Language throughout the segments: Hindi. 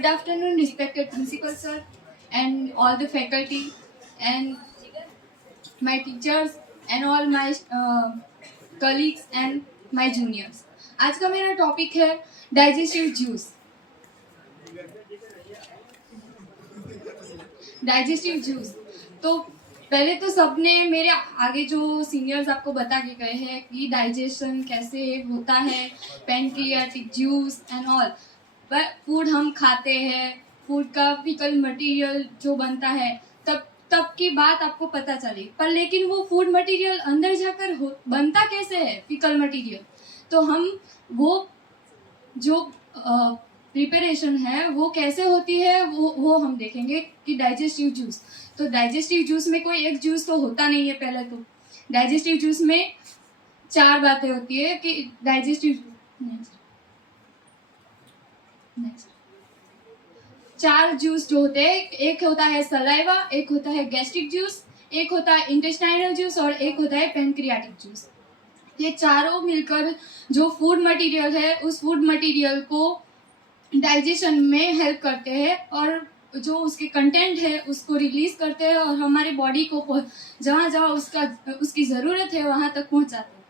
Good afternoon, respected principal sir and all the faculty and my teachers and all my colleagues and my juniors. आज का मेरा टॉपिक है डाइजेस्टिव जूस. डाइजेस्टिव जूस तो पहले तो सबने मेरे आगे जो सीनियर्स आपको बता के गए हैं कि डाइजेशन कैसे होता है, पैनक्रियाटिक जूस एंड ऑल. पर फूड हम खाते हैं, फूड का फिकल मटेरियल जो बनता है तब की बात आपको पता चली. पर लेकिन वो फूड मटेरियल अंदर जाकर बनता कैसे है फिकल मटेरियल, तो हम वो जो प्रिपरेशन है वो कैसे होती है वो हम देखेंगे कि डाइजेस्टिव जूस. तो डाइजेस्टिव जूस में कोई एक जूस तो होता नहीं है. पहले तो डाइजेस्टिव जूस में 4 बातें होती है कि डाइजेस्टिव नेक्स्ट 4 जूस जो होते हैं, एक होता है सलाइवा, एक होता है गैस्ट्रिक जूस, एक होता है इंटेस्टाइनल जूस और एक होता है पैनक्रियाटिक जूस. ये चारों मिलकर जो फूड मटेरियल है उस फूड मटेरियल को डाइजेशन में हेल्प करते हैं और जो उसके कंटेंट है उसको रिलीज करते हैं और हमारे बॉडी को जहाँ जहाँ उसकी ज़रूरत है वहाँ तक पहुँचाते हैं.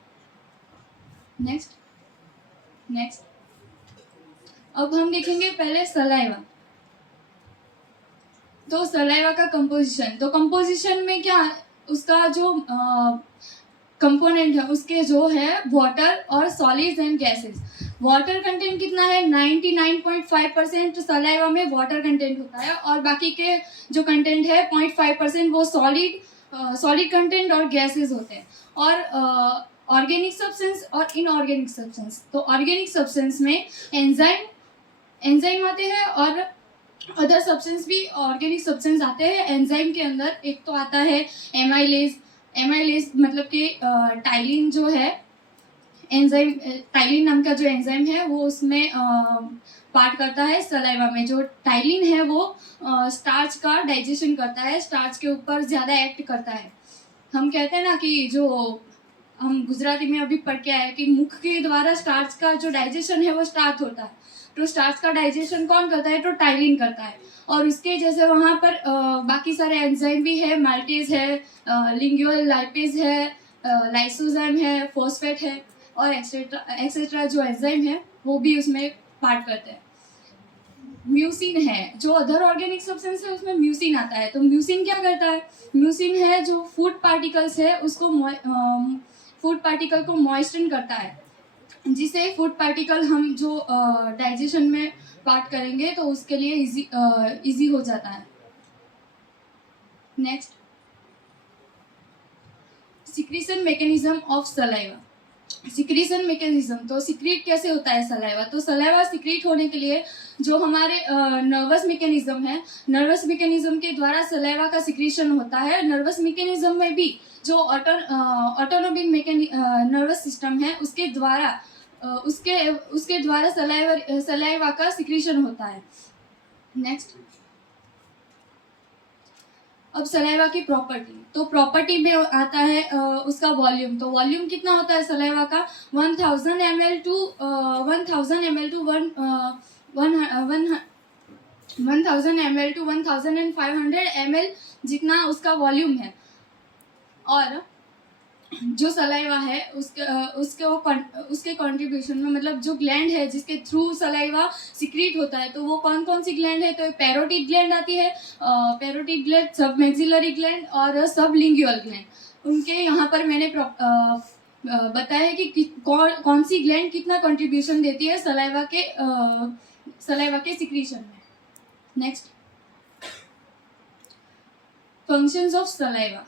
नेक्स्ट अब हम देखेंगे पहले सलाइवा. तो सलाइवा का कंपोजिशन, तो कंपोजिशन में क्या उसका जो कंपोनेंट है उसके जो है वाटर और solids and gases. Water content कितना है? 99.5% सलाइवा में वाटर कंटेंट होता है और बाकी के जो कंटेंट है 0.5% वो सॉलिड कंटेंट और गैसेस होते हैं. और ऑर्गेनिक सब्सटेंस और इनऑर्गेनिक सब्सटेंस, तो ऑर्गेनिक सब्सटेंस में एंजाइम आते हैं और अदर सब्सटेंस भी ऑर्गेनिक सब्सटेंस आते हैं एंजाइम के अंदर. एक तो आता है एमाइलेज मतलब कि टाइलिन जो है एंजाइम, टाइलिन नाम का जो एंजाइम है वो उसमें पार्ट करता है सलाइवा में. जो टाइलिन है वो स्टार्च का डाइजेशन करता है, स्टार्च के ऊपर ज़्यादा एक्ट करता है. हम कहते हैं ना कि जो हम गुजराती में अभी पढ़ के आए कि मुख के द्वारा स्टार्च का जो डाइजेशन है वो स्टार्ट होता है. तो स्टार्च का डाइजेशन कौन करता है? तो टाइलिन करता है. और उसके जैसे वहाँ पर बाकी सारे एंजाइम भी है, माल्टेज है, लिंगुअल लाइपेज है, लाइसोजाइम है, फॉस्फेट है और एक्सेट्रा जो एंजाइम है वो भी उसमें पार्ट करते हैं. म्यूसिन है, जो अदर ऑर्गेनिक सब्सटेंस है उसमें म्यूसिन आता है. तो म्यूसिन क्या करता है? म्यूसिन है जो फूड पार्टिकल्स है उसको फूड पार्टिकल को मॉइस्चर करता है, जिसे फूड पार्टिकल हम जो डाइजेशन में पार्ट करेंगे तो उसके लिए इजी हो जाता है. Next secretion mechanism of saliva. Secretion mechanism, तो सिक्रीट कैसे होता है सलाइवा? तो सलाइवा सिक्रीट होने के लिए जो हमारे नर्वस मैकेनिज्म है, नर्वस मैकेनिज्म के द्वारा सलाइवा का सिक्रीशन होता है. नर्वस मैकेनिज्म में भी जो ऑटोनोमिक नर्वस सिस्टम है उसके द्वारा सलाइवा का सिक्रीशन होता है. नेक्स्ट अब सलाइवा की प्रॉपर्टी, तो प्रॉपर्टी में आता है उसका वॉल्यूम. तो वॉल्यूम कितना होता है सलाइवा का? 1000 ml to 1000 ml to 1500 ml जितना उसका वॉल्यूम है. और जो सलाइवा है उसके कंट्रीब्यूशन में, मतलब जो ग्लैंड है जिसके थ्रू सलाइवा सिक्रीट होता है, तो वो कौन कौन सी ग्लैंड है? तो पैरोटिड ग्लैंड आती है, पैरोटिड ग्लैंड, सब मैक्सिलरी ग्लैंड और सब लिंगुअल ग्लैंड. उनके यहाँ पर मैंने बताया है कि कौन सी ग्लैंड कितना कंट्रीब्यूशन देती है सलाइवा के सिक्रीशन में. Next functions of saliva.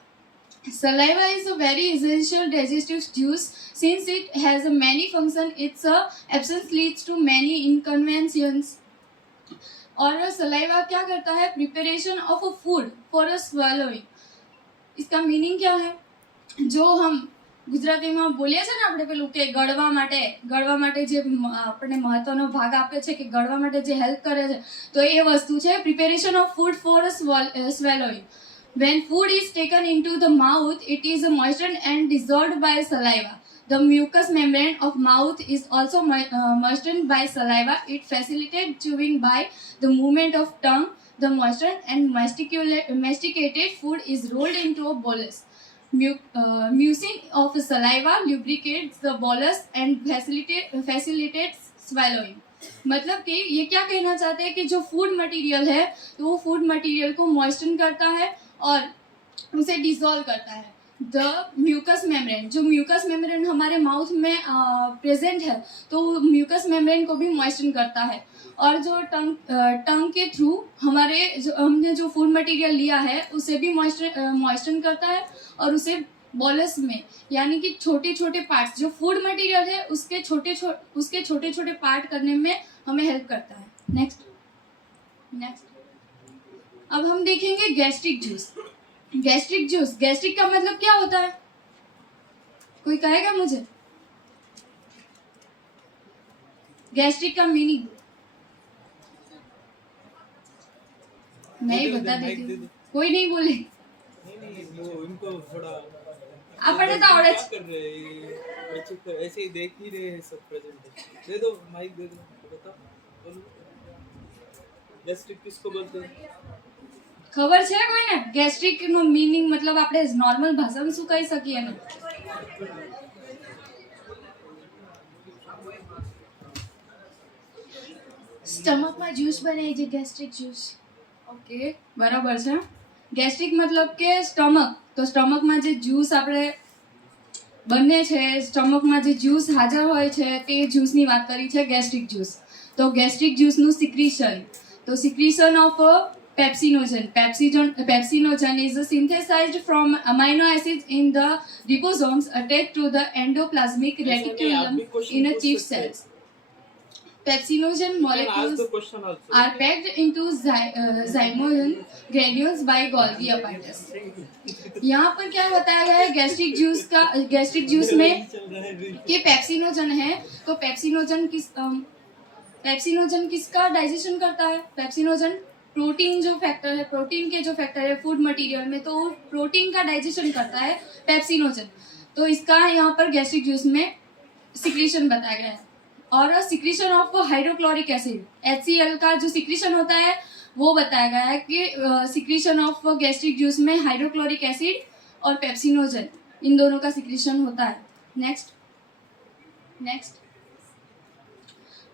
Saliva is a very essential digestive juice since it has a many functions. Its absence leads to many inconveniences. और सलाइवा क्या करता है? Preparation of a food for a swallowing. इसका मीनिंग क्या है? जो हम ગુજરાતીમાં બોલીએ છે ને આપણે પેલું કે ગળવા માટે જે આપણને મહત્વનો ભાગ આપે છે કે ગળવા માટે જે હેલ્પ કરે છે, તો એ વસ્તુ છે preparation of food for swallowing. When food is taken into the mouth, it is moistened and dissolved by saliva. The mucous membrane of mouth is also moistened by saliva. It facilitates chewing by the movement of tongue. The moistened and masticated food is rolled into a bolus. Mucin of saliva lubricates the bolus and facilitates swallowing. मतलब कि ये क्या कहना चाहते हैं कि जो फूड मटेरियल है तो वो फूड मटेरियल को मॉइस्चन करता है और उसे डिसॉल्व करता है. द म्यूकस मेम्ब्रेन, जो म्यूकस मेम्ब्रेन हमारे माउथ में प्रेजेंट है तो म्यूकस मेम्ब्रेन को भी मॉइस्चन करता है. और जो टंग के थ्रू हमने जो फूड मटेरियल लिया है उसे भी मॉइस्चन करता है और उसे बॉलस में यानी कि छोटे छोटे पार्ट्स जो फूड मटेरियल है उसके छोटे छोटे पार्ट करने में हमें हेल्प करता है. नेक्स्ट अब हम देखेंगे गैस्ट्रिक जूस. गैस्ट्रिक का मतलब क्या होता है, कोई कहेगा मुझे? गैस्ट्रिक का मीनिंग नहीं बता देती, कोई नहीं बोले. इनको थोड़ा आपण तो आवडत कर रहे हैं, ऐसे ही देख ही रहे हैं सब प्रेजेंट. दे दो माइक, दे दो, बताओ गैस्ट्रिक किसको बोलते हैं? ખબર છે કોઈને? ગેસ્ટ્રિક નો મીનિંગ मतलब આપણે નોર્મલ ભાષામાં શું કહી શકીએ ને? સ્ટમકમાં જ્યુસ બને છે ગેસ્ટ્રિક જ્યુસ. ઓકે બરાબર છે. ગેસ્ટ્રિક मतलब કે સ્ટમક, તો સ્ટમકમાં જે જ્યુસ આપણે બને છે, સ્ટમકમાં જે જ્યુસ હાજર હોય છે તે જ્યુસની વાત કરી છે ગેસ્ટ્રિક જ્યુસ. તો ગેસ્ટ્રિક જ્યુસનું સિક્રીશન, તો સિક્રીશન of pepsinogen. Pepsinogen is synthesized from amino acids in the ribosomes attached to the endoplasmic reticulum in a chief cells. Pepsinogen molecules are packed into zymogen granules by Golgi apparatus. यहाँ पर क्या बताया गया है गैस्ट्रिक जूस में कि पेप्सिनोजन है. तो पेप्सिनोजन किसका डाइजेशन करता है? पेप्सिनोजन प्रोटीन के जो फैक्टर है फूड मटेरियल में, तो प्रोटीन का डाइजेशन करता है पेप्सिनोजन. तो इसका यहाँ पर गैस्ट्रिक जूस में सिक्रीशन बताया गया है. और secretion of hydrochloric acid HCl का जो सिक्रीशन होता है वो बताया गया है कि सिक्रीशन ऑफ गैस्ट्रिक जूस में हाइड्रोक्लोरिक एसिड और पेप्सिनोजन इन दोनों का सिक्रीशन होता है. Next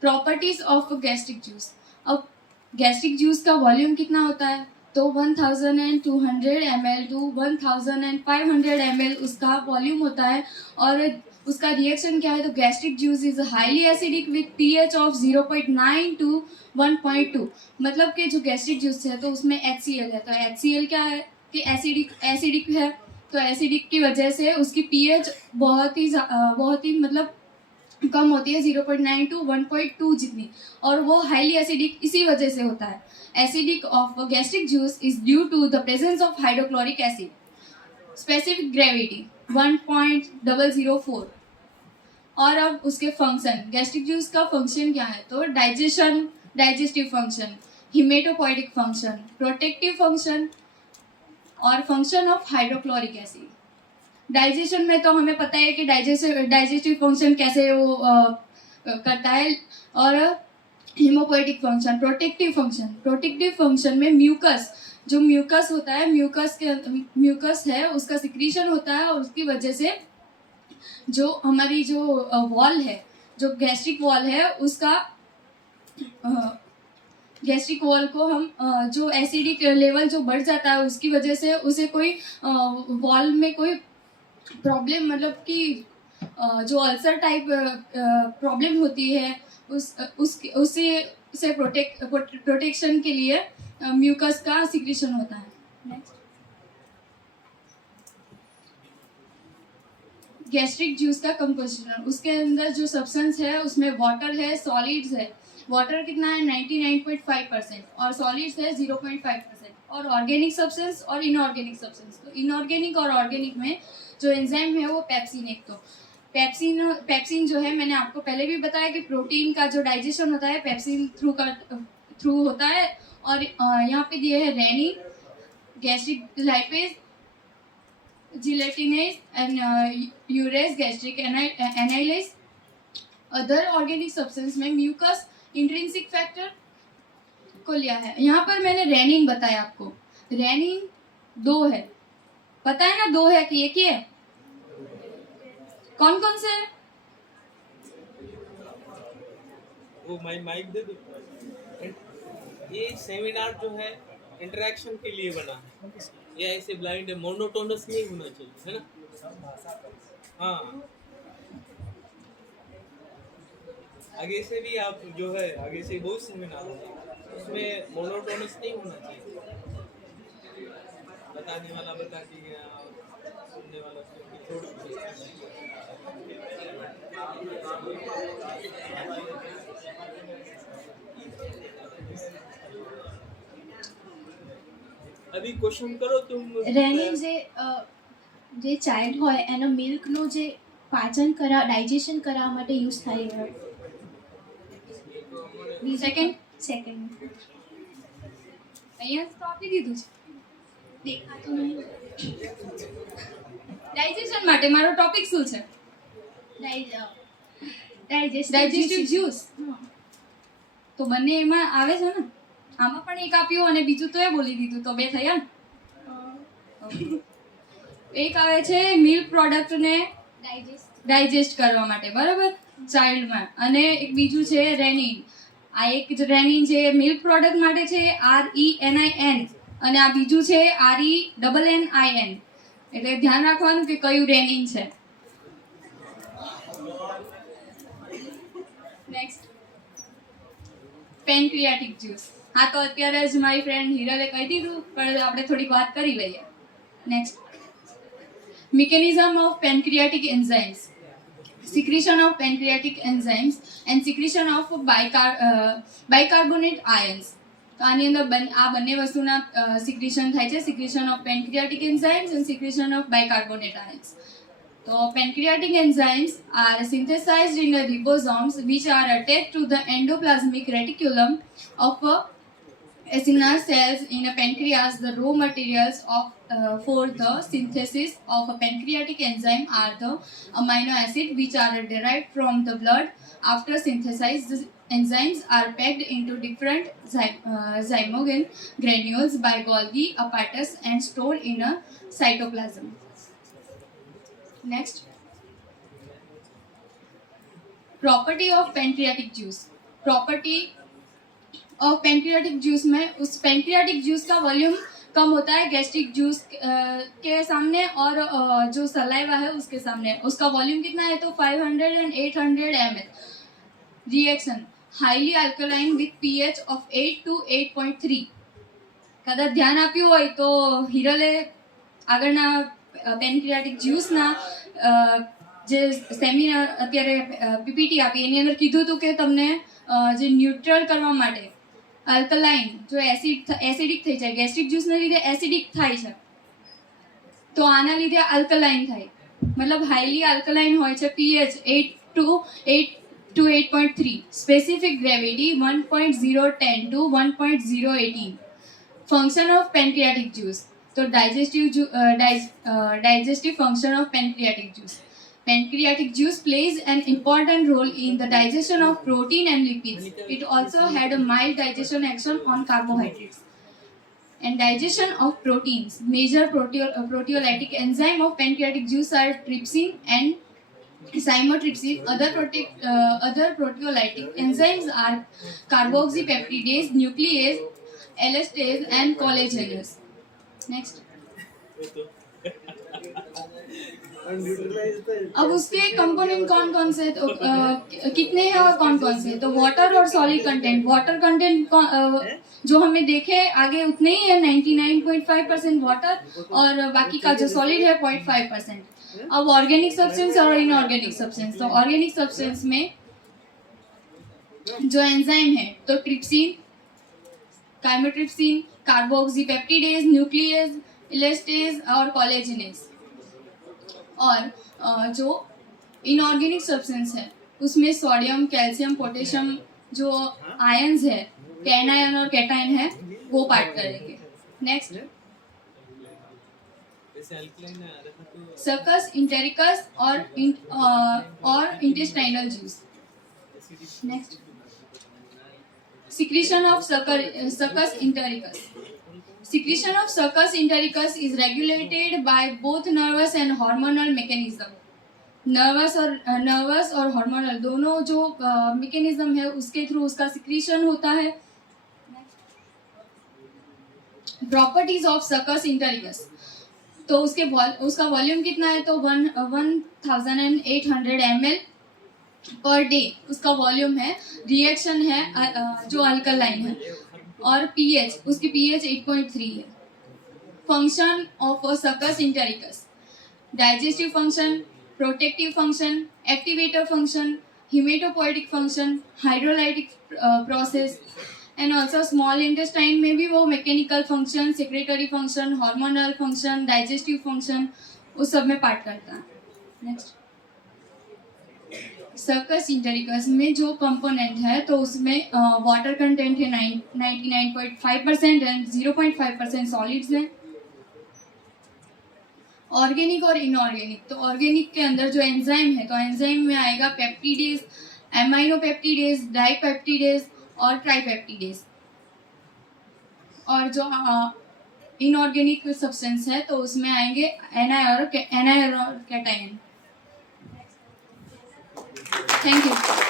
properties of gastric juice. अब गैस्ट्रिक जूस का वॉल्यूम कितना होता है? तो 1200 ml टू 1500 ml उसका वॉल्यूम होता है. और उसका रिएक्शन क्या है? तो gastric juice is highly acidic with pH of 0.9 to 1.2. मतलब कि जो गैस्ट्रिक जूस है तो उसमें HCl है. तो HCl क्या है कि एसिडिक है. तो एसिडिक की वजह से उसकी pH बहुत ही मतलब कम होती है 0.9 टू 1.2 जितनी, और वो हाईली एसिडिक इसी वजह से होता है. Acidic of gastric juice is due to the presence of hydrochloric acid. Specific gravity 1.004. और अब उसके फंक्शन, गैस्ट्रिक जूस का फंक्शन क्या है? तो digestive function, hematopoietic function, protective function और function of hydrochloric acid. Digestion में तो हमें पता है कि डाइजेस्टिव फंक्शन कैसे वो करता है. और हिमोपोएटिक फंक्शन, प्रोटेक्टिव फंक्शन में जो म्यूकस होता है, म्यूकस है उसका सिक्रीशन होता है और उसकी वजह से जो हमारी जो वॉल है, जो गैस्ट्रिक वॉल है उसका गैस्ट्रिक वॉल को हम जो एसिडिक लेवल जो बढ़ जाता है उसकी वजह से उसे कोई वॉल में कोई प्रॉब्लम मतलब कि जो अल्सर टाइप प्रॉब्लम होती है उससे प्रोटेक्शन के लिए म्यूकस का सिक्रीशन होता है. नेक्स्ट गैस्ट्रिक जूस का कंपोजिशन. उसके अंदर जो सब्सटेंस है उसमें वाटर है, सॉलिड्स है. वाटर कितना है? 99.5% और सॉलिड्स है 0.5%. और ऑर्गेनिक सब्सटेंस और इनऑर्गेनिक सब्सटेंस. तो इनऑर्गेनिक और ऑर्गेनिक में जो एंजाइम है वो पेप्सिन. एक तो पेप्सिन जो है मैंने आपको पहले भी बताया कि प्रोटीन का जो डाइजेशन होता है पेप्सिन थ्रू होता है. और यहाँ पे दिए है rennin, gastric lipase, gelatinase and urease gastric amylase. Other organic substance में म्यूकस इंट्रिंसिक फैक्टर को लिया है. यहाँ पर मैंने रेनिन बताया आपको. रेनिन 2 है, पता है ना 2 है कि एक ही है. कौन कौन से है? वो माइक दे दो. ये सेमिनार जो है इंटरेक्शन के लिए बना है. ये ऐसे ब्लाइंड है, मोनोटोनस नहीं होना चाहिए, है ना. हाँ, आगे से भी आप जो है आगे से बहुत सेमिनार होंगे, उसमें मोनोटोनस नहीं होना चाहिए. बताने वाला बता के गया, सुनने वाला सुन के छोड़ दिया. अभी क्वेश्चन करो तुम. રેનિન જે ચાઇલ્ડ હોય એનો મિલ્કનું જે પાચન ડાયજેશન કરવા માટે યુઝ થાય હોય. સેકન્ડ સેકન્ડ અહીંયા તો આપી દીધું છે. દેખાતું નહીં. ડાયજેશન માટે મારો ટોપિક શું છે? Digestive juice. તો બંને એમાં આવે છે ને. આમાં પણ એક આપ્યું અને બીજું તો એ બોલી દીધું, તો 2 થયા ને. એક આવે છે મિલ્ક પ્રોડક્ટને ડાયજેસ્ટ કરવા માટે, બરાબર, ચાઇલ્ડમાં. અને એક બીજું છે રેનિન. આ એક રેનિન છે મિલ્ક પ્રોડક્ટ માટે છે, RENIN, અને આ બીજું છે RENNIN. એટલે ધ્યાન રાખવાનું કે કયું રેનિન છે. Next, pancreatic juice. હા, તો અત્યારે જ મારી ફ્રેન્ડ હિરલે કહી દીધું, પણ આપણે થોડીક વાત કરી લઈએ. Next, mechanism of pancreatic enzymes, secretion of pancreatic enzymes and secretion of bicarbonate ions. તો આની અંદર આ બંને વસ્તુના સિક્રેશન થાય છે, secretion of pancreatic enzymes and secretion of bicarbonate ions. તો pancreatic enzymes are synthesized in the ribosomes which are attached to the endoplasmic reticulum of acinar cells in a pancreas. The raw materials for the synthesis of a pancreatic enzyme are the amino acids which are derived from the blood. After synthesized, the enzymes are packed into different zymogen granules by Golgi apparatus and stored in a cytoplasm. Next, property of pancreatic juice. Property और पैंक्रियाटिक जूस में उस पैंक्रियाटिक जूस का वॉल्यूम कम होता है गैस्ट्रिक जूस के सामने, और जो सलाइवा है उसके सामने उसका वॉल्यूम कितना है तो 500 and 800 ml. Reaction highly alkaline with pH of 8 to 8.3. કદાચ ધ્યાન આપ્યું હોય તો હિરલે આગળના પેનક્રિયાટિક જ્યુસના જે સેમિનાર અત્યારે પીપીટી આપી એની અંદર કીધું હતું કે તમને જે ન્યુટ્રલ કરવા માટે અલ્કલાઇન જો એસિડિક થઈ જાય, ગેસ્ટ્રિક જ્યુસને લીધે એસિડિક થાય છે, તો આના લીધે અલ્કલાઇન થાય, મતલબ હાઈલી અલ્કલાઇન હોય છે. pH 8 to 8.3, specific gravity 1.010 to 1.018. Function of pancreatic juice. તો digestive function of pancreatic juice. Pancreatic juice plays an important role in the digestion of protein and lipids. It also had a mild digestion action on carbohydrates. And digestion of proteins. Major proteolytic enzyme of pancreatic juice are trypsin and chymotrypsin. Other proteolytic enzymes are carboxypeptidase, nuclease, elastase and collagenase. Next. अब उसके कंपोनेंट कौन कौन से तो कितने हैं और कौन कौन से, तो वाटर और सॉलिड कंटेंट. वाटर कंटेंट जो हमें देखे आगे उतने ही है, 99.5% वाटर, और बाकी का जो सॉलिड है 0.5%. अब ऑर्गेनिक सब्सटेंस और इनऑर्गेनिक सब्सटेंस. तो ऑर्गेनिक सब्सटेंस में जो एंजाइम है तो ट्रिप्सिन, काइमोट्रिप्सिन, कार्बोक्सीपेप्टिडेज, न्यूक्लियस, इलेस्टेज और कोलेजिनेज. और जो इनऑर्गेनिक सब्सटेंस है उसमें सोडियम, कैल्शियम, पोटेशियम जो आयन्स है, एनायन और कैटायन है, वो पार्ट करेंगे. नेक्स्ट, जैसे अल्कलाइन रखा तो सकस, इंटेरिकस और intestinal juice. Next, secretion of succus entericus. Secretion of succus entericus is regulated by both nervous and hormonal mechanism. Nervous और हार्मोनल दोनों जो मैकेनिज्म है उसके थ्रू उसका सिक्रीशन होता है। प्रॉपर्टीज ऑफ सकस इंटेरिकस, तो उसका वॉल्यूम कितना है, तो 1800 ml पर डे उसका वॉल्यूम है। रिएक्शन है जो अल्कलाइन है, और पीएच उसकी पीएच 8.3 है। Function of succus entericus: digestive function, protective function, activator function, hematopoietic function, hydrolytic process, and also small intestine में भी वो mechanical function, secretory function, hormonal function, digestive function उस सब में पार्ट करता है। नेक्स्ट, सकस इंटेरिकस में जो कंपोनेंट है तो उसमें वाटर कंटेंट है 99.5% एंड 0.5% सॉलिड्स है। ऑर्गेनिक और इनऑर्गेनिक, तो ऑर्गेनिक के अंदर जो एंजाइम है तो एंजाइम में आएगा पेप्टिडेज, एमाइनोपेप्टिडेज, डाइपेप्टिडेज और ट्राइपेप्टिडेज। और जो इनऑर्गेनिक सब्सटेंस है तो उसमें आएंगे एनायर और कैटायन। Thank you.